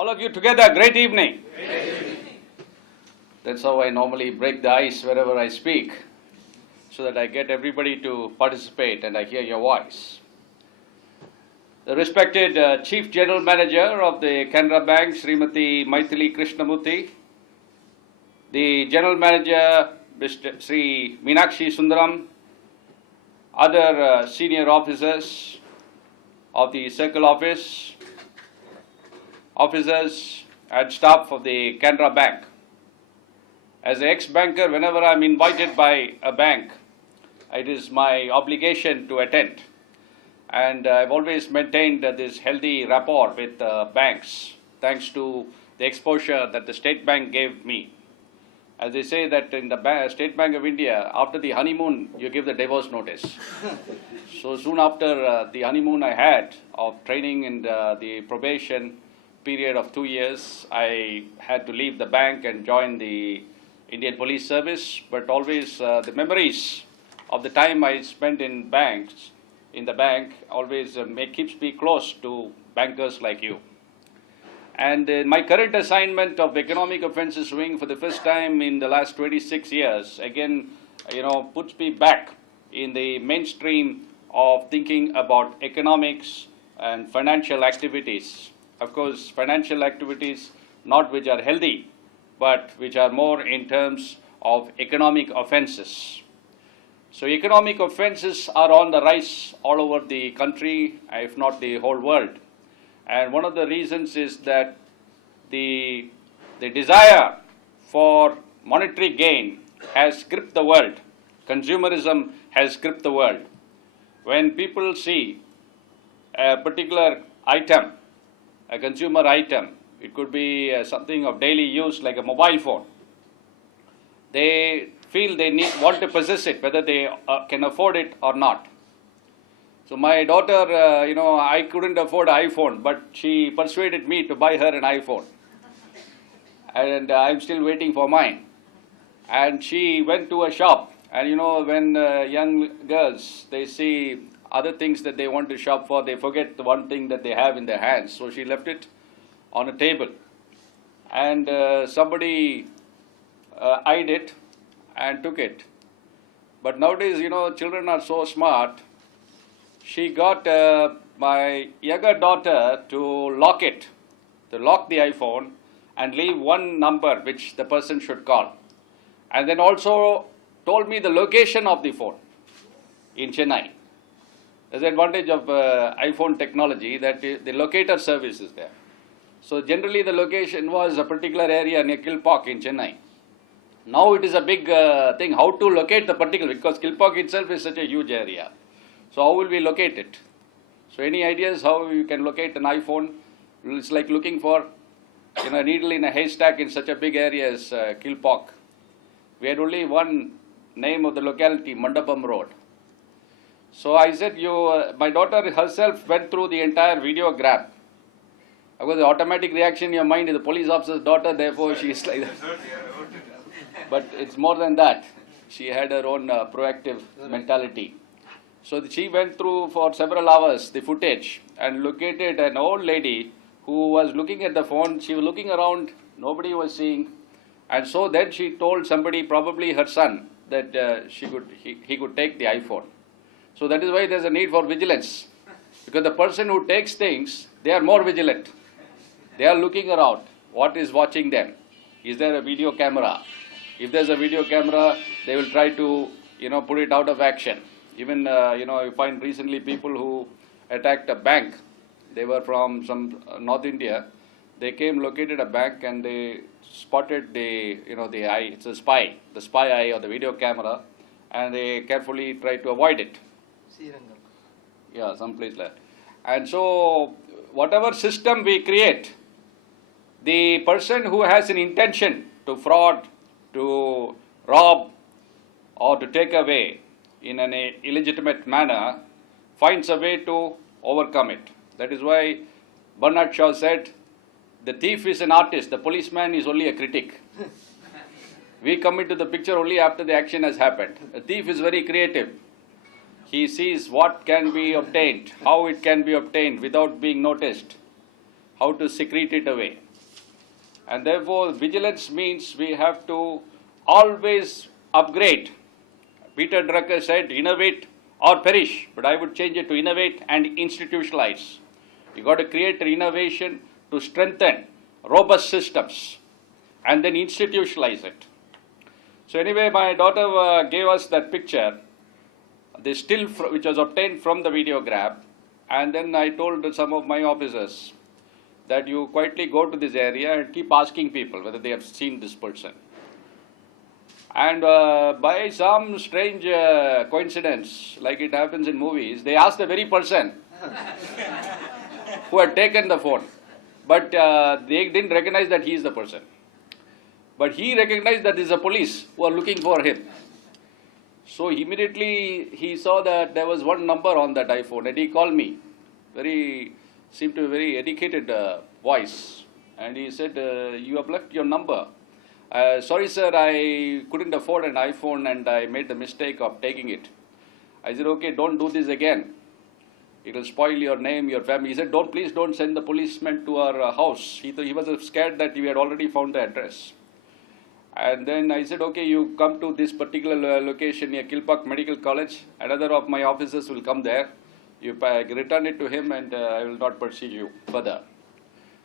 All of you together, great evening. That's how I normally break the ice wherever I speak, so that I get everybody to participate and I hear your voice. The respected Chief General Manager of the Canara Bank, Srimati Maithili Krishnamurthy, the General Manager, Mr. Sri Meenakshi Sundaram, other senior officers of the Circle Office, officers and staff of the Canara Bank. As an ex-banker, whenever I am invited by a bank, it is my obligation to attend. And I've always maintained this healthy rapport with banks, thanks to the exposure that the State Bank gave me. As they say that in the State Bank of India, after the honeymoon, you give the divorce notice. So soon after the honeymoon I had of training in the probation period of 2 years, I had to leave the bank and join the Indian Police Service. But always the memories of the time I spent in the bank, always keeps me close to bankers like you. And my current assignment of economic offences wing for the first time in the last 26 years, again, puts me back in the mainstream of thinking about economics and financial activities. Of course, financial activities not which are healthy, but which are more in terms of economic offences. So economic offences are on the rise all over the country, if not the whole world. And one of the reasons is that the desire for monetary gain has gripped the world. Consumerism has gripped the world. When people see a particular item, a consumer item, it could be something of daily use like a mobile phone, they feel they want to possess it, whether they can afford it or not. So my daughter, I couldn't afford an iPhone, but she persuaded me to buy her an iPhone. And I'm still waiting for mine. And she went to a shop, and when young girls, they see other things that they want to shop for, they forget the one thing that they have in their hands. So she left it on a table. And somebody eyed it and took it. But nowadays, children are so smart. She got my younger daughter to lock it, to lock the iPhone and leave one number which the person should call. And then also told me the location of the phone in Chennai. There's the advantage of iPhone technology that the locator service is there. So generally the location was a particular area near Kilpauk in Chennai. Now it is a big thing how to locate the particular, because Kilpauk itself is such a huge area. So how will we locate it? So any ideas how you can locate an iPhone? It's like looking for a needle in a haystack in such a big area as Kilpauk. We had only one name of the locality, Mandapam Road. So I said, my daughter herself went through the entire video grab. Of course, the automatic reaction in your mind is the police officer's daughter, therefore she is like that. But it's more than that. She had her own proactive mentality. So she went through for several hours the footage and located an old lady who was looking at the phone. She was looking around, nobody was seeing. And so then she told somebody, probably her son, that he could take the iPhone. So that is why there's a need for vigilance. Because the person who takes things, they are more vigilant. They are looking around. What is watching them? Is there a video camera? If there's a video camera, they will try to, put it out of action. Even, you find recently people who attacked a bank. They were from some North India. They came, located a bank, and they spotted the eye. It's a spy, the spy eye or the video camera, and they carefully tried to avoid it. Yeah, someplace like that. And so, whatever system we create, the person who has an intention to fraud, to rob, or to take away in an illegitimate manner, finds a way to overcome it. That is why Bernard Shaw said, the thief is an artist, the policeman is only a critic. We come into the picture only after the action has happened. A thief is very creative. He sees what can be obtained, how it can be obtained without being noticed, how to secrete it away. And therefore, vigilance means we have to always upgrade. Peter Drucker said, innovate or perish, but I would change it to innovate and institutionalize. You got to create innovation to strengthen robust systems and then institutionalize it. So anyway, my daughter gave us that picture, the still which was obtained from the videograph, and then I told some of my officers that you quietly go to this area and keep asking people whether they have seen this person. And by some strange coincidence, like it happens in movies, they asked the very person who had taken the phone. But they didn't recognize that he is the person. But he recognized that it is the police who are looking for him. So immediately he saw that there was one number on that iPhone, and he called me. Seemed to be a very educated voice. And he said, you have left your number. Sorry sir, I couldn't afford an iPhone and I made the mistake of taking it. I said, okay, don't do this again. It will spoil your name, your family. He said, please don't send the policeman to our house. He was scared that we had already found the address. And then I said, okay, you come to this particular location near Kilpack Medical College. Another of my officers will come there. You return it to him and I will not pursue you further.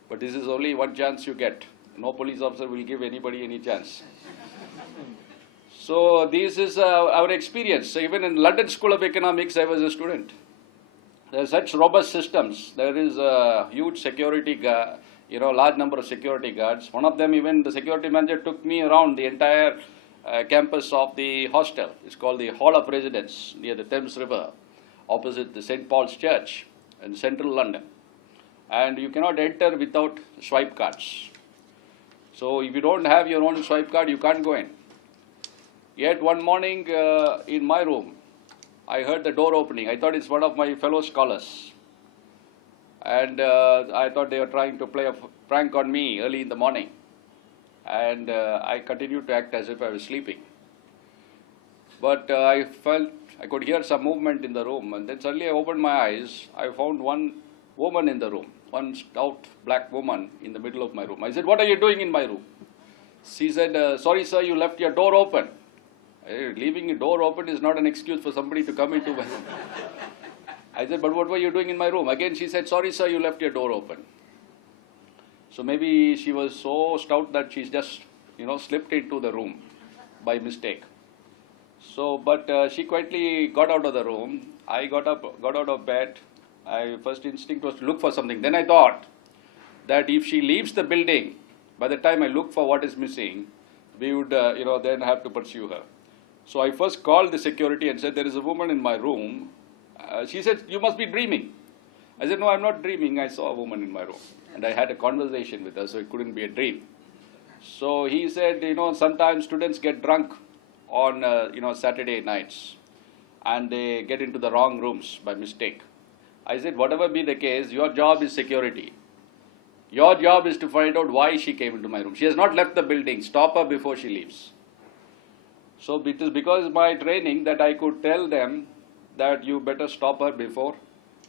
But this is only one chance you get. No police officer will give anybody any chance. So this is our experience. So even in London School of Economics, I was a student. There are such robust systems. There is a huge security, large number of security guards. One of them, even the security manager took me around the entire campus of the hostel. It's called the Hall of Residence near the Thames River, opposite the St. Paul's Church in central London. And you cannot enter without swipe cards. So if you don't have your own swipe card, you can't go in. Yet one morning in my room, I heard the door opening. I thought it's one of my fellow scholars. And I thought they were trying to play a prank on me early in the morning. And I continued to act as if I was sleeping. But I felt I could hear some movement in the room. And then suddenly I opened my eyes. I found one woman in the room, one stout black woman in the middle of my room. I said, what are you doing in my room? She said, sorry sir, you left your door open. Leaving a door open is not an excuse for somebody to come into my room. I said, but what were you doing in my room? Again she said, sorry sir, you left your door open. So maybe she was so stout that she's just, slipped into the room by mistake. So, but she quietly got out of the room. I got out of bed. My first instinct was to look for something. Then I thought that if she leaves the building, by the time I look for what is missing, we would, then have to pursue her. So I first called the security and said, there is a woman in my room. She said, you must be dreaming. I said, no, I'm not dreaming. I saw a woman in my room. And I had a conversation with her, so it couldn't be a dream. So he said, sometimes students get drunk on, Saturday nights. And they get into the wrong rooms by mistake. I said, whatever be the case, your job is security. Your job is to find out why she came into my room. She has not left the building. Stop her before she leaves. So it is because of my training that I could tell them that you better stop her before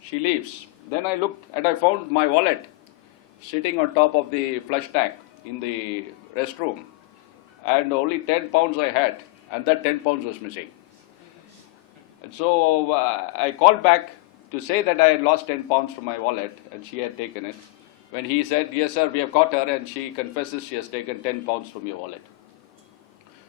she leaves. Then I looked and I found my wallet sitting on top of the flush tank in the restroom. And only 10 pounds I had, and that 10 pounds was missing. And so I called back to say that I had lost 10 pounds from my wallet and she had taken it. When he said, yes sir, we have caught her, and she confesses she has taken 10 pounds from your wallet.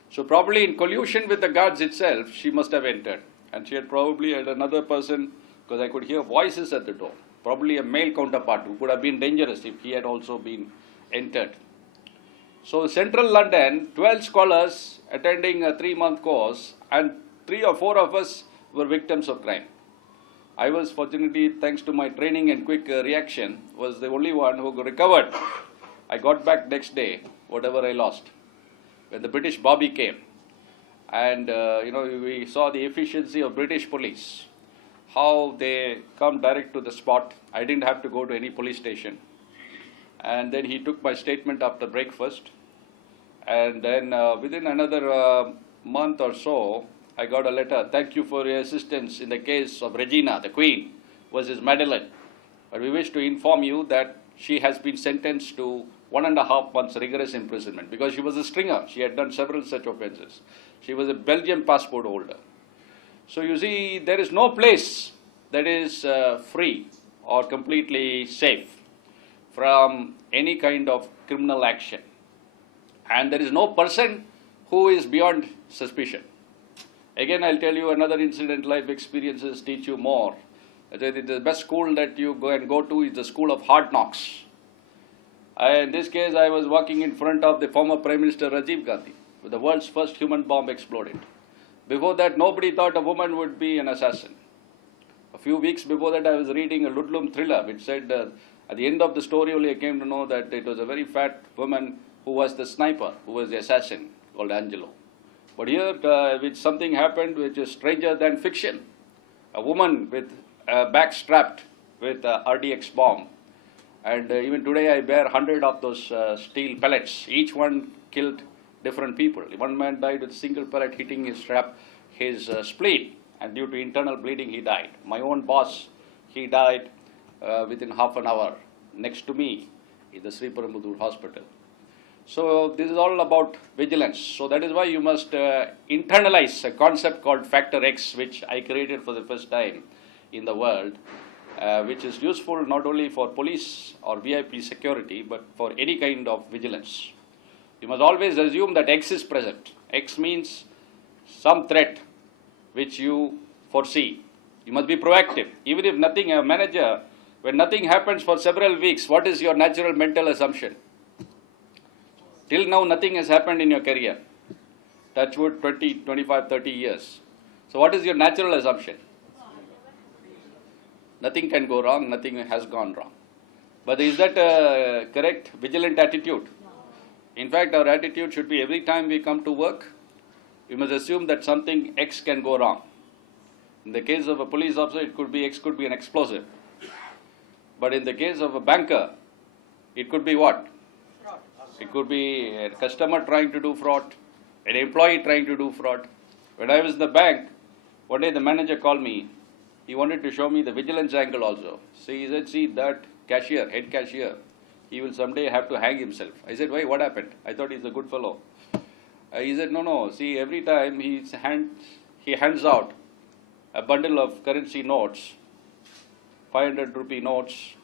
So probably in collusion with the guards itself, she must have entered. And she had probably had another person, because I could hear voices at the door. Probably a male counterpart who could have been dangerous if he had also been entered. So central London, 12 scholars attending a 3-month course, and 3 or 4 of us were victims of crime. I was fortunately, thanks to my training and quick reaction, was the only one who recovered. I got back next day, whatever I lost. When the British Bobby came, and we saw the efficiency of British police, how they come direct to the spot. I didn't have to go to any police station. And then he took my statement after breakfast. And then within another month or so, I got a letter. Thank you for your assistance in the case of Regina, the Queen, versus Madeline. But we wish to inform you that she has been sentenced to 1.5 months rigorous imprisonment because she was a stringer. She had done several such offences. She was a Belgian passport holder. So you see, there is no place that is free or completely safe from any kind of criminal action. And there is no person who is beyond suspicion. Again, I'll tell you another incident. Life experiences teach you more. The best school that you go to is the school of hard knocks. In this case, I was walking in front of the former Prime Minister Rajiv Gandhi, when the world's first human bomb exploded. Before that, nobody thought a woman would be an assassin. A few weeks before that, I was reading a Ludlum thriller which said, at the end of the story only I came to know that it was a very fat woman who was the sniper, who was the assassin, called Angelo. But here, which something happened which is stranger than fiction. A woman with back strapped with a RDX bomb. And even today I bear 100 of those steel pellets. Each one killed different people. One man died with a single pellet hitting his spleen, and due to internal bleeding he died. My own boss, he died within half an hour next to me in the Sri Perumbudur hospital. So this is all about vigilance. So that is why you must internalize a concept called Factor X, which I created for the first time in the world, which is useful not only for police or VIP security, but for any kind of vigilance. You must always assume that X is present. X means some threat which you foresee. You must be proactive. Even if nothing, a manager, when nothing happens for several weeks, what is your natural mental assumption? Till now, nothing has happened in your career. Touch wood, 20, 25, 30 years. So what is your natural assumption? Nothing can go wrong, nothing has gone wrong. But is that a correct, vigilant attitude? In fact, our attitude should be every time we come to work, we must assume that something X can go wrong. In the case of a police officer, it could be X could be an explosive. But in the case of a banker, it could be what? Fraud. It could be a customer trying to do fraud, an employee trying to do fraud. When I was in the bank, one day the manager called me. He wanted to show me the vigilance angle also. So he said, see that cashier, head cashier, he will someday have to hang himself. I said, why, what happened? I thought he's a good fellow. He said, no, see every time he hands out a bundle of currency notes, 500 rupee notes,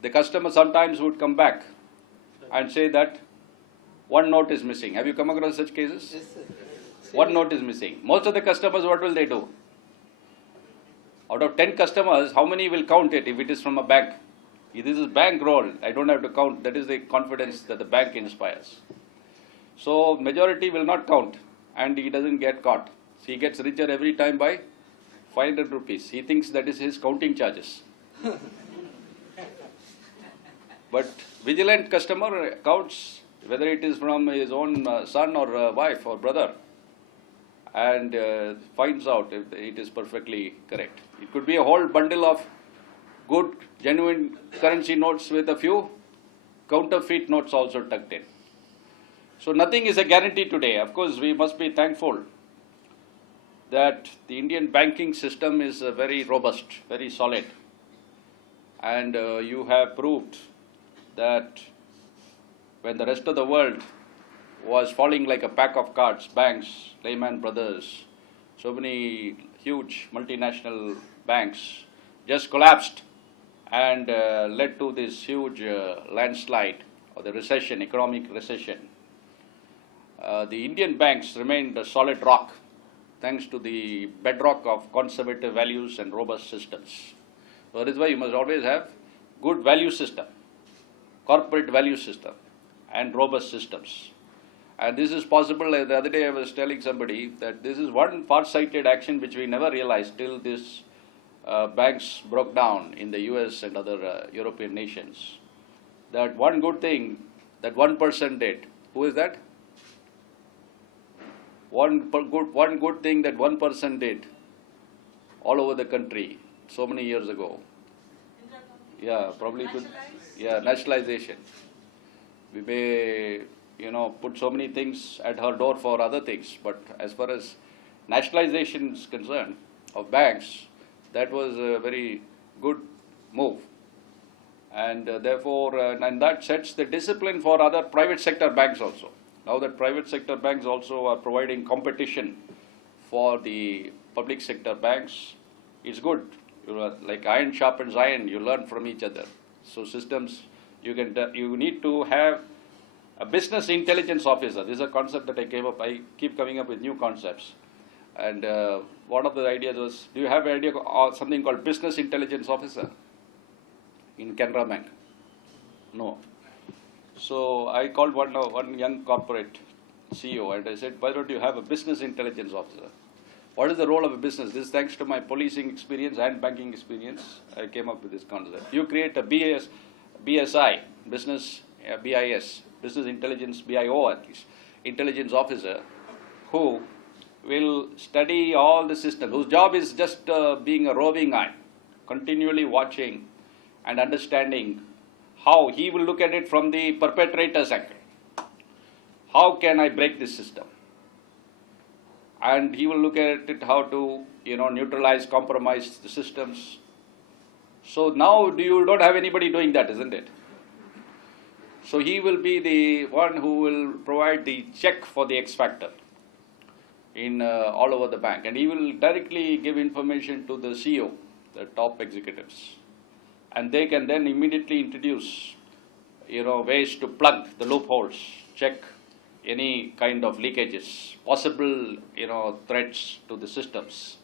the customer sometimes would come back and say that one note is missing. Have you come across such cases? Yes, sir. One note is missing. Most of the customers, what will they do? Out of 10 customers, how many will count it if it is from a bank? If this is bank roll, I don't have to count. That is the confidence that the bank inspires. So majority will not count and he doesn't get caught. So he gets richer every time by 500 rupees. He thinks that is his counting charges. But vigilant customer counts whether it is from his own son or wife or brother, and finds out if it is perfectly correct. It could be a whole bundle of good, genuine currency notes with a few counterfeit notes also tucked in. So nothing is a guarantee today. Of course, we must be thankful that the Indian banking system is very robust, very solid. And you have proved that when the rest of the world was falling like a pack of cards, banks, Lehman Brothers, so many huge multinational banks just collapsed and led to this huge landslide or the recession, economic recession. The Indian banks remained a solid rock thanks to the bedrock of conservative values and robust systems. So that is why you must always have good value system, corporate value system, and robust systems. And this is possible. The other day I was telling somebody that this is one far-sighted action which we never realized till this banks broke down in the US and other European nations. That one good thing that one person did. Who is that? One good thing that one person did all over the country so many years ago. Yeah, probably could. Yeah, nationalization. We may, put so many things at her door for other things, but as far as nationalization is concerned of banks, that was a very good move. And therefore, and that sets the discipline for other private sector banks also. Now that private sector banks also are providing competition for the public sector banks, it's good. Like iron sharpens iron, you learn from each other. So systems, you need to have a business intelligence officer. This is a concept that I came up. I keep coming up with new concepts. And one of the ideas was, do you have an idea of something called business intelligence officer in Canara Bank? No. So I called one young corporate CEO and I said, why don't you have a business intelligence officer? What is the role of a business? This, thanks to my policing experience and banking experience, I came up with this concept. You create a BSI, business BIS, business intelligence, BIO at least, intelligence officer, who will study all the systems, whose job is just being a roving eye, continually watching and understanding how he will look at it from the perpetrator's angle. How can I break this system? And he will look at it how to, neutralize, compromise the systems. So now you don't have anybody doing that, isn't it? So he will be the one who will provide the check for the X factor in all over the bank, and he will directly give information to the CEO, the top executives, and they can then immediately introduce, ways to plug the loopholes, check any kind of leakages, possible, threats to the systems.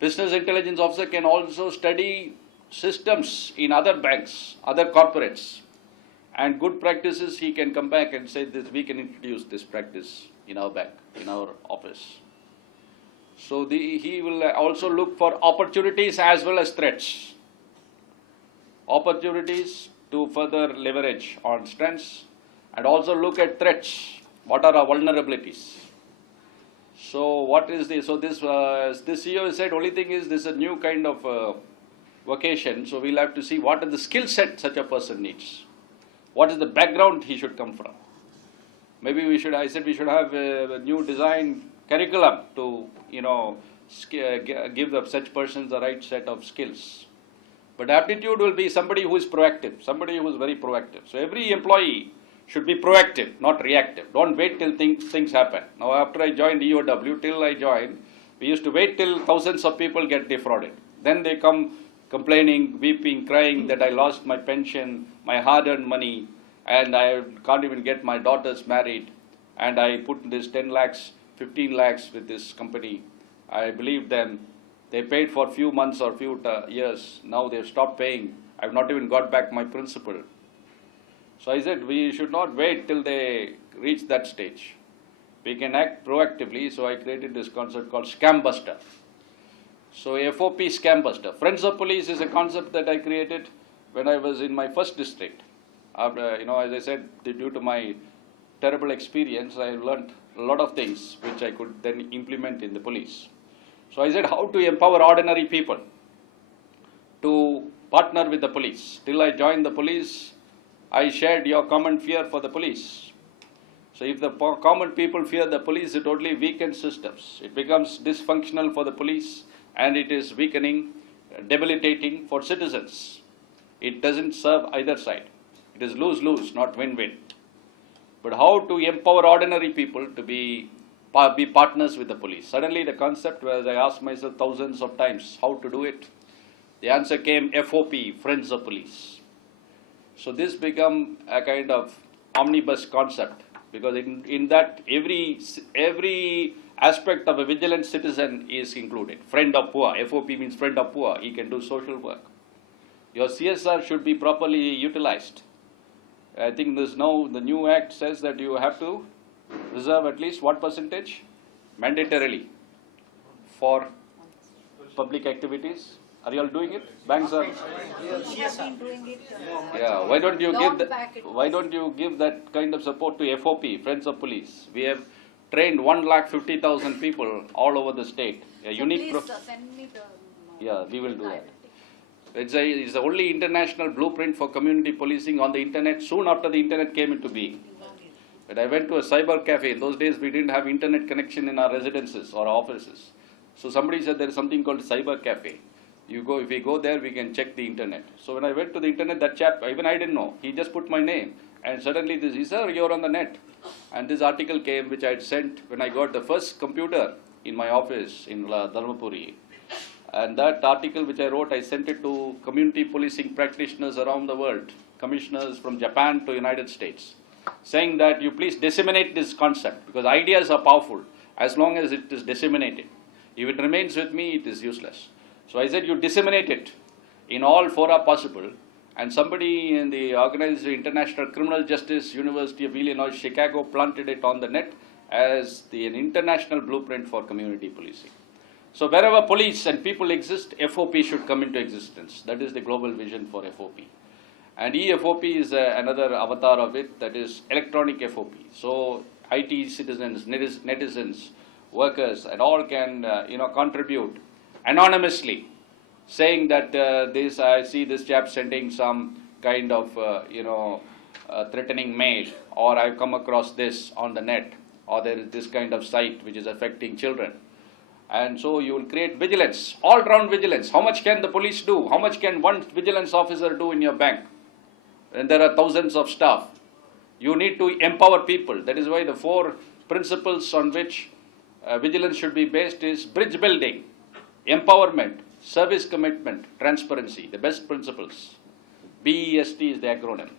Business intelligence officer can also study systems in other banks, other corporates, and good practices. He can come back and say this, we can introduce this practice in our bank, in our office. So he will also look for opportunities as well as threats. Opportunities to further leverage on strengths, and also look at threats. What are our vulnerabilities? So what is this? So this CEO said, only thing is this is a new kind of vocation. So we'll have to see what is the skill set such a person needs. What is the background he should come from? Maybe I said we should have a new design curriculum to, give such persons the right set of skills. But aptitude will be somebody who is proactive, somebody who is very proactive. So every employee should be proactive, not reactive. Don't wait till things happen. Now after I joined EOW, till I joined, we used to wait till thousands of people get defrauded. Then they come complaining, weeping, crying that I lost my pension, my hard-earned money, and I can't even get my daughters married, and I put this 10 lakhs, 15 lakhs with this company. I believe them. They paid for a few months or few years. Now they've stopped paying. I've not even got back my principal. So I said we should not wait till they reach that stage. We can act proactively. So I created this concept called Scam Buster. So FOP Scam Buster. Friends of Police is a concept that I created when I was in my first district. After, as I said, due to my terrible experience, I learned a lot of things which I could then implement in the police. So I said how to empower ordinary people to partner with the police. Till I joined the police, I shared your common fear for the police. So if the common people fear the police, it only weakens systems. It becomes dysfunctional for the police, and it is weakening, debilitating for citizens. It doesn't serve either side. It is lose-lose, not win-win. But how to empower ordinary people to be partners with the police? Suddenly the concept, where I asked myself thousands of times how to do it, the answer came FOP, Friends of Police. So this became a kind of omnibus concept, because in that every aspect of a vigilant citizen is included. Friend of poor, FOP means friend of poor, he can do social work. Your CSR should be properly utilized. I think the new act says that you have to reserve at least what percentage? Mandatorily for public activities. Are you all doing it? Banks are. We have been doing it. Yeah. Why don't you give that kind of support to FOP, Friends of Police? We have trained 150,000 people all over the state. A unique. Please send me the. Yeah, we will do that. It's the only international blueprint for community policing on the internet soon after the internet came into being. But I went to a cyber cafe. In those days, we didn't have internet connection in our residences or offices. So somebody said there is something called cyber cafe. If we go there, we can check the internet. So when I went to the internet, that chap, even I didn't know, he just put my name. And suddenly he said, sir, you're on the net. And this article came, which I had sent when I got the first computer in my office in Dharmapuri. And that article which I wrote, I sent it to community policing practitioners around the world, commissioners from Japan to United States, saying that you please disseminate this concept, because ideas are powerful as long as it is disseminated. If it remains with me, it is useless. So I said, you disseminate it in all fora possible. And somebody in the organized International Criminal Justice University of Illinois, Chicago, planted it on the net as an international blueprint for community policing. So wherever police and people exist, FOP should come into existence. That is the global vision for FOP. And EFOP is another avatar of it, that is electronic FOP. So IT citizens, netizens, workers, and all can contribute anonymously, saying that I see this chap sending some kind of threatening mail, or I've come across this on the net, or there is this kind of site which is affecting children. And so you will create vigilance, all-round vigilance. How much can the police do? How much can one vigilance officer do in your bank? And there are thousands of staff. You need to empower people. That is why the 4 principles on which vigilance should be based is bridge building, empowerment, service commitment, transparency, the best principles. BEST is the acronym.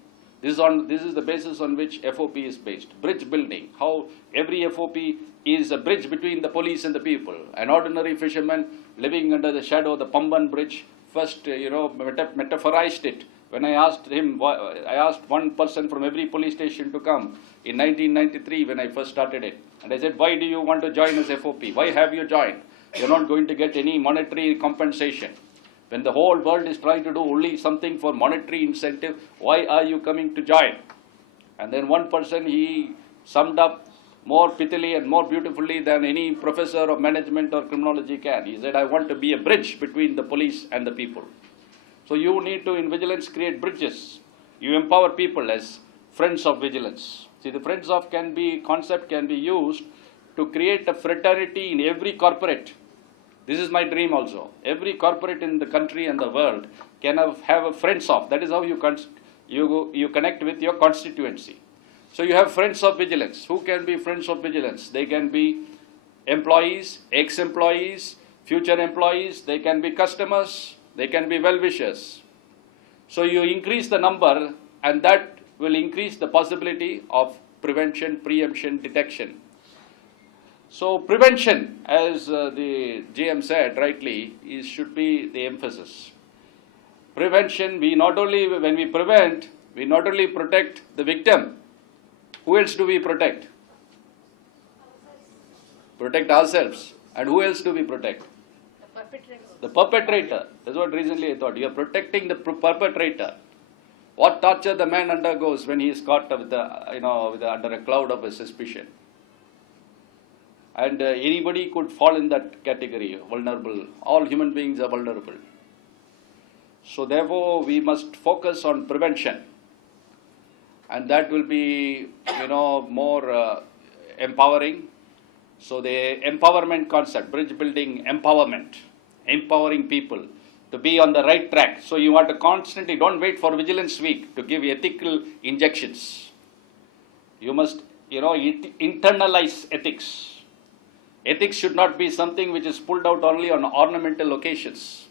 This is the basis on which FOP is based. Bridge building, how every FOP is a bridge between the police and the people. An ordinary fisherman living under the shadow of the Pamban bridge first, metaphorized it. When I asked him, I asked one person from every police station to come in 1993 when I first started it. And I said, why do you want to join as FOP? Why have you joined? You're not going to get any monetary compensation. When the whole world is trying to do only something for monetary incentive, why are you coming to join? And then one person, he summed up more pithily and more beautifully than any professor of management or criminology can. He said, I want to be a bridge between the police and the people. So you need to, in vigilance, create bridges. You empower people as friends of vigilance. See, the friends of concept can be used to create a fraternity in every corporate. This is my dream also. Every corporate in the country and the world can have a friends of. That is how you connect with your constituency. So you have friends of vigilance. Who can be friends of vigilance? They can be employees, ex-employees, future employees. They can be customers. They can be well-wishers. So you increase the number, and that will increase the possibility of prevention, preemption, detection. So prevention, as the GM said rightly, should be the emphasis. Prevention, when we prevent, we not only protect the victim. Who else do we protect? Protect ourselves. And who else do we protect? The perpetrator. The perpetrator. That's what recently I thought. You are protecting the perpetrator. What torture the man undergoes when he is caught under a cloud of a suspicion. And anybody could fall in that category, vulnerable. All human beings are vulnerable. So therefore, we must focus on prevention. And that will be, more empowering. So the empowerment concept, bridge building, empowerment, empowering people to be on the right track. So you want to constantly, don't wait for Vigilance Week to give ethical injections. You must, internalize ethics. Ethics should not be something which is pulled out only on ornamental occasions.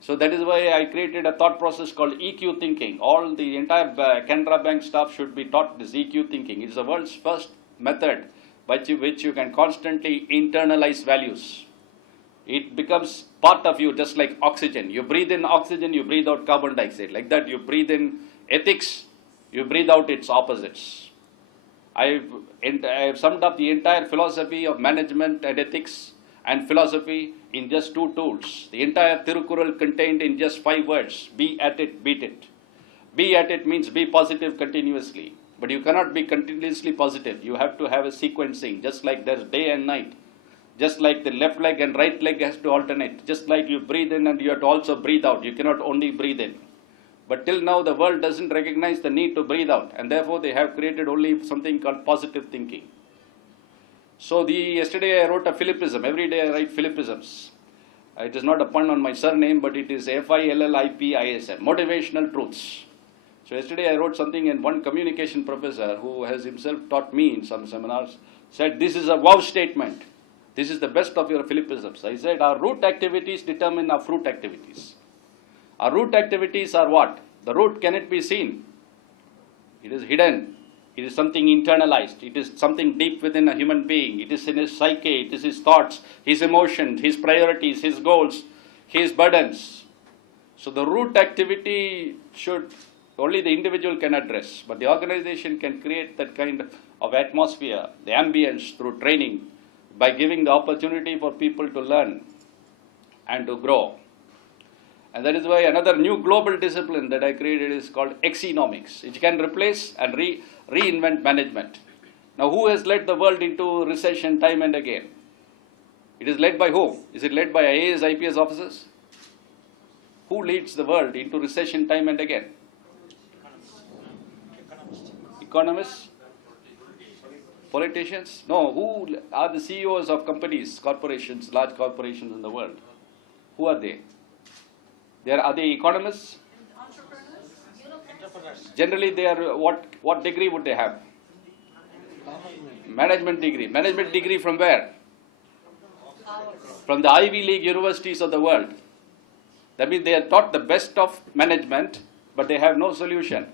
So that is why I created a thought process called EQ thinking. The entire Canara Bank staff should be taught this EQ thinking. It is the world's first method by which you can constantly internalize values. It becomes part of you, just like oxygen. You breathe in oxygen, you breathe out carbon dioxide. Like that, you breathe in ethics, you breathe out its opposites. I have summed up the entire philosophy of management and ethics and philosophy in just 2 tools. The entire Tirukural contained in just 5 words. Be at it, beat it. Be at it means be positive continuously. But you cannot be continuously positive. You have to have a sequencing, just like there's day and night. Just like the left leg and right leg has to alternate. Just like you breathe in and you have to also breathe out. You cannot only breathe in. But till now, the world doesn't recognize the need to breathe out. And therefore, they have created only something called positive thinking. So yesterday I wrote a Philippism. Every day I write Philippisms. It is not a pun on my surname, but it is FILLIPISM, Motivational Truths. So yesterday I wrote something, and one communication professor who has himself taught me in some seminars said, this is a wow statement. This is the best of your Philippisms. I said, our root activities determine our fruit activities. Our root activities are what? The root cannot be seen. It is hidden. It is something internalized. It is something deep within a human being. It is in his psyche. It is his thoughts, his emotions, his priorities, his goals, his burdens. So the root activity should only the individual can address, but the organization can create that kind of atmosphere, the ambience through training, by giving the opportunity for people to learn and to grow. And that is why another new global discipline that I created is called Exenomics, which can replace and reinvent management. Now, who has led the world into recession time and again? It is led by whom? Is it led by IAS, IPS officers? Who leads the world into recession time and again? Economists? Politicians? No, who are the CEOs of companies, corporations, large corporations in the world? Who are they? Are they economists? Entrepreneurs. Generally, they are what degree would they have? Management degree. Management degree from where? From the Ivy League universities of the world. That means they are taught the best of management, but they have no solution.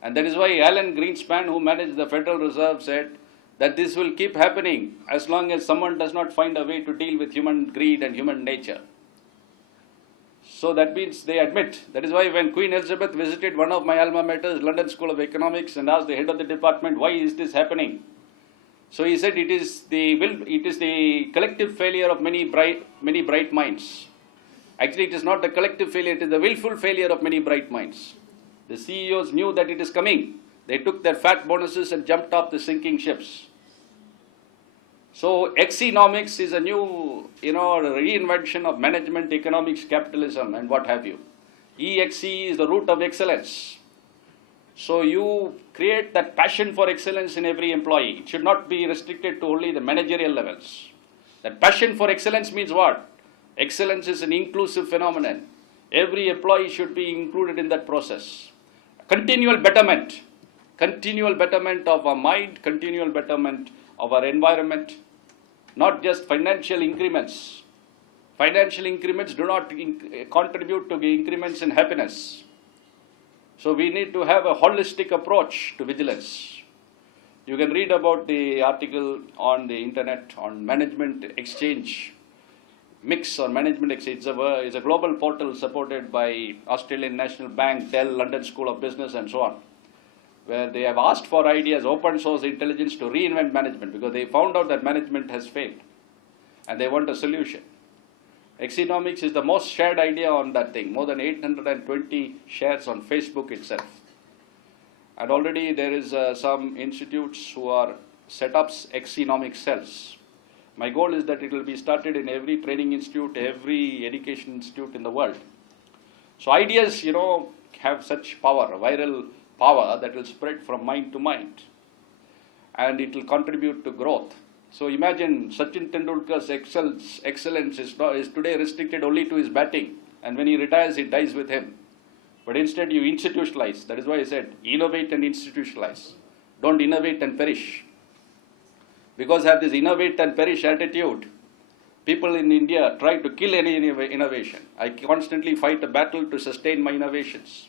And that is why Alan Greenspan, who managed the Federal Reserve, said that this will keep happening as long as someone does not find a way to deal with human greed and human nature. So that means they admit. That is why when Queen Elizabeth visited one of my alma maters, London School of Economics, and asked the head of the department, why is this happening? So he said it is the collective failure of many bright minds. Actually, it is not the collective failure, it is the willful failure of many bright minds. The CEOs knew that it is coming. They took their fat bonuses and jumped off the sinking ships. So Exenomics is a new, reinvention of management, economics, capitalism, and what have you. EXE is the root of excellence. So you create that passion for excellence in every employee. It should not be restricted to only the managerial levels. That passion for excellence means what? Excellence is an inclusive phenomenon. Every employee should be included in that process. Continual betterment of our mind, continual betterment of our environment, not just financial increments. Financial increments do not contribute to the increments in happiness. So we need to have a holistic approach to vigilance. You can read about the article on the internet on management exchange, mix or management exchange. It's a global portal supported by Australian National Bank, Dell, London School of Business, and so on, where they have asked for ideas, open source intelligence to reinvent management, because they found out that management has failed and they want a solution. Exenomics is the most shared idea on that thing, more than 820 shares on Facebook itself. And already there is some institutes who are set up Exenomics cells. My goal is that it will be started in every training institute, every education institute in the world. So ideas, have such power, viral power that will spread from mind to mind. And it will contribute to growth. So imagine Sachin Tendulkar's excellence is today restricted only to his batting. And when he retires, it dies with him. But instead you institutionalize. That is why I said, innovate and institutionalize. Don't innovate and perish. Because I have this innovate and perish attitude, people in India try to kill any innovation. I constantly fight a battle to sustain my innovations.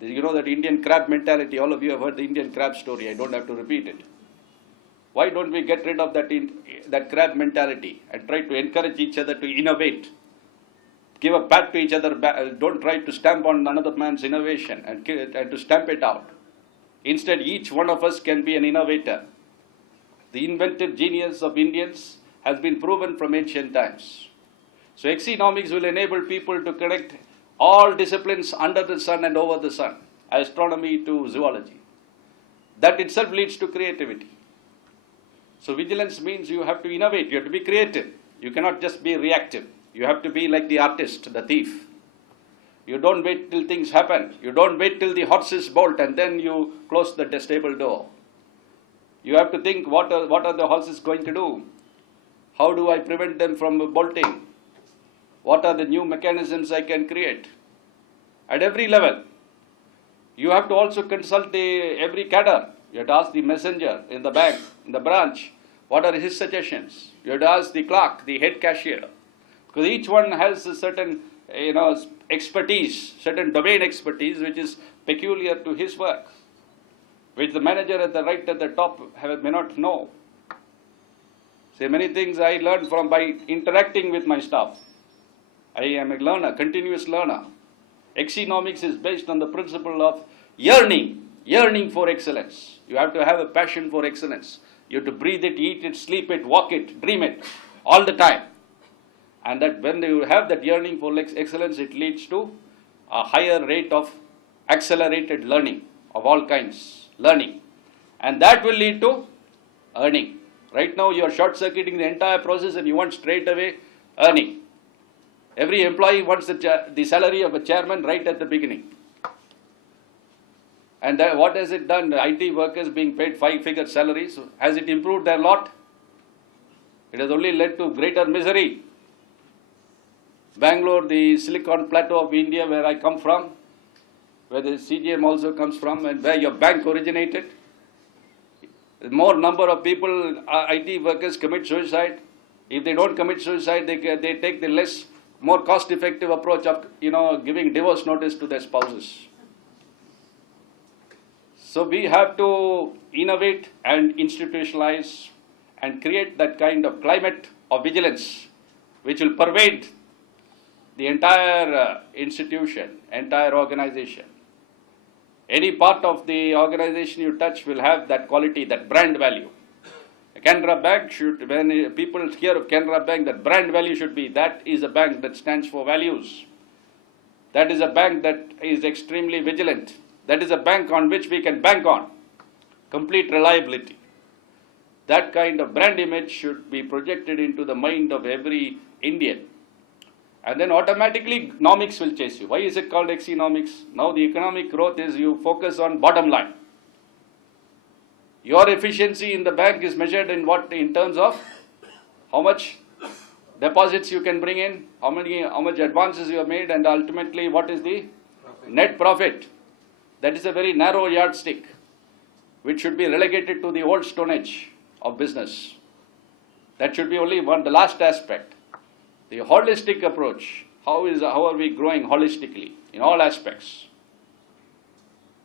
You know that Indian crab mentality, all of you have heard the Indian crab story, I don't have to repeat it. Why don't we get rid of that crab mentality and try to encourage each other to innovate? Give a pat to each other, don't try to stamp on another man's innovation and to stamp it out. Instead, each one of us can be an innovator. The inventive genius of Indians has been proven from ancient times. So Exenomics will enable people to connect all disciplines under the sun and over the sun, astronomy to zoology. That itself leads to creativity. So vigilance means you have to innovate, you have to be creative. You cannot just be reactive. You have to be like the artist, the thief. You don't wait till things happen. You don't wait till the horses bolt and then you close the stable door. You have to think, what are the horses going to do? How do I prevent them from bolting? What are the new mechanisms I can create? At every level. You have to also consult every cadre. You have to ask the messenger in the bank, in the branch, what are his suggestions? You have to ask the clerk, the head cashier. Because each one has a certain expertise, certain domain expertise which is peculiar to his work, which the manager at the top may not know. So many things I learned by interacting with my staff. I am a learner, continuous learner. Economics is based on the principle of yearning for excellence. You have to have a passion for excellence. You have to breathe it, eat it, sleep it, walk it, dream it, all the time. And that when you have that yearning for excellence, it leads to a higher rate of accelerated learning of all kinds, And that will lead to earning. Right now you are short-circuiting the entire process and you want straight away earning. Every employee wants the salary of a chairman right at the beginning. And what has it done? The IT workers being paid 5-figure salaries. Has it improved their lot? It has only led to greater misery. Bangalore, the Silicon Plateau of India, where I come from, where the CGM also comes from, and where your bank originated, more number of people, IT workers commit suicide. If they don't commit suicide, they take the more cost-effective approach of giving divorce notice to their spouses. So we have to innovate and institutionalize and create that kind of climate of vigilance which will pervade the entire institution, entire organization. Any part of the organization you touch will have that quality, that brand value. Canara Bank should, when people hear of Canara Bank, that brand value should be, that is a bank that stands for values. That is a bank that is extremely vigilant. That is a bank on which we can bank on. Complete reliability. That kind of brand image should be projected into the mind of every Indian. And then automatically economics will chase you. Why is it called economics? Now the economic growth is you focus on bottom line. Your efficiency in the bank is measured in what? In terms of how much deposits you can bring in, how much advances you have made, and ultimately what is the net profit. That is a very narrow yardstick which should be relegated to the old Stone Age of business. That should be only the last aspect. The holistic approach, how are we growing holistically in all aspects?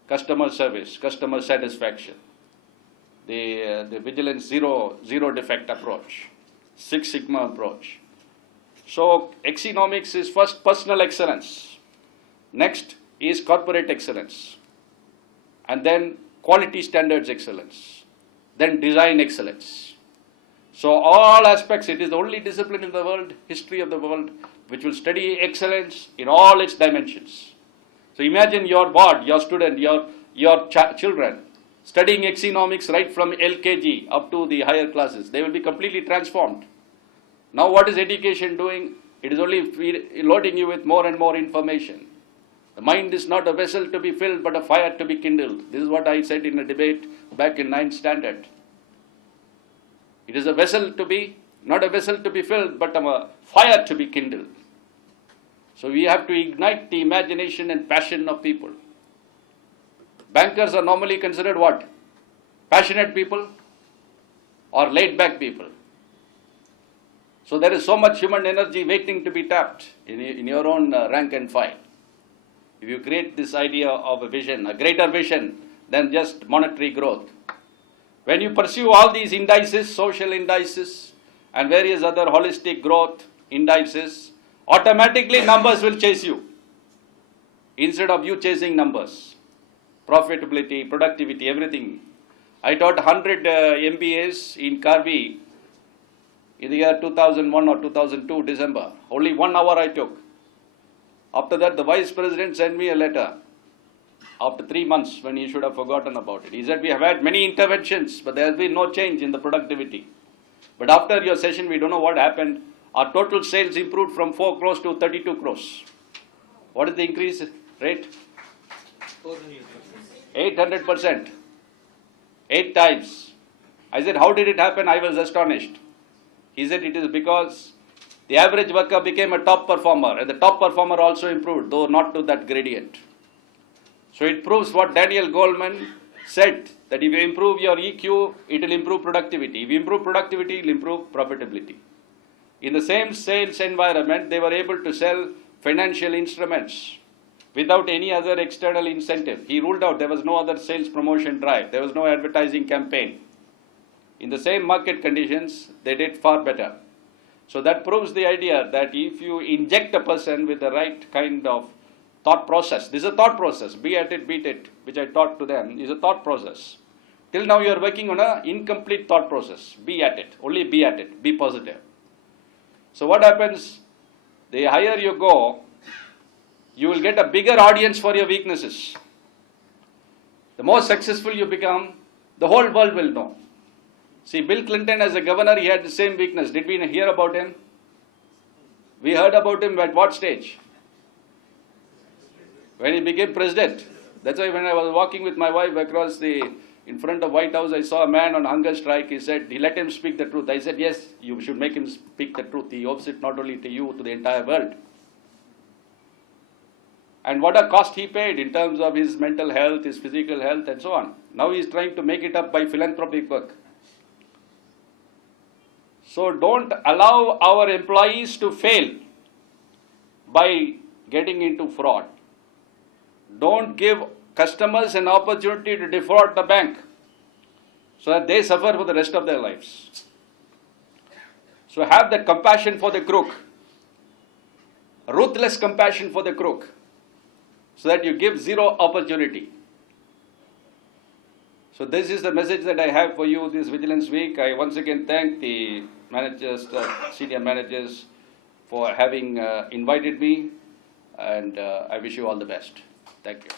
Customer service, customer satisfaction, the vigilance zero defect approach, Six Sigma approach. So economics is first personal excellence, next is corporate excellence, and then quality standards excellence, then design excellence. So all aspects, it is the only discipline in the world, history of the world, which will study excellence in all its dimensions. So imagine your board, your student, your children studying economics right from LKG up to the higher classes. They will be completely transformed. Now what is education doing? It is only loading you with more and more information. The mind is not a vessel to be filled, but a fire to be kindled. This is what I said in a debate back in 9th standard. It is a vessel to be, not a vessel to be filled, but a fire to be kindled. So we have to ignite the imagination and passion of people. Bankers are normally considered what? Passionate people or laid-back people. So there is so much human energy waiting to be tapped in your own rank and file. If you create this idea of a vision, a greater vision than just monetary growth. When you pursue all these indices, social indices, and various other holistic growth indices, automatically numbers will chase you instead of you chasing numbers. Profitability, productivity, everything. I taught 100 MBAs in Karvi in the year 2001 or 2002, December. Only 1 hour I took. After that, the vice president sent me a letter. After 3 months, when he should have forgotten about it. He said, we have had many interventions, but there has been no change in the productivity. But after your session, we don't know what happened. Our total sales improved from 4 crores to 32 crores. What is the increase rate? 800%. 8 times. I said, how did it happen? I was astonished. He said, it is because The average worker became a top performer, and the top performer also improved, though not to that gradient. So it proves what Daniel Goleman said, that if you improve your EQ, it will improve productivity. If you improve productivity, it will improve profitability. In the same sales environment, they were able to sell financial instruments without any other external incentive. He ruled out there was no other sales promotion drive. There was no advertising campaign. In the same market conditions, they did far better. So that proves the idea that if you inject a person with the right kind of thought process, this is a thought process, be at it, beat it, which I taught to them, is a thought process. Till now you are working on an incomplete thought process. Be at it, only be at it, be positive. So what happens, the higher you go, you will get a bigger audience for your weaknesses. The more successful you become, the whole world will know. See, Bill Clinton as a governor, he had the same weakness. Did we hear about him? We heard about him at what stage? When he became president. That's why when I was walking with my wife in front of White House, I saw a man on hunger strike. He said, let him speak the truth. I said, yes, you should make him speak the truth. He owes it not only to you, to the entire world. And what a cost he paid in terms of his mental health, his physical health, and so on. Now he is trying to make it up by philanthropic work. So don't allow our employees to fail by getting into fraud. Don't give customers an opportunity to defraud the bank so that they suffer for the rest of their lives. So have that compassion for the crook, ruthless compassion for the crook, so that you give zero opportunity. So this is the message that I have for you this Vigilance Week. I once again thank the managers, senior managers for having invited me, and I wish you all the best. Thank you.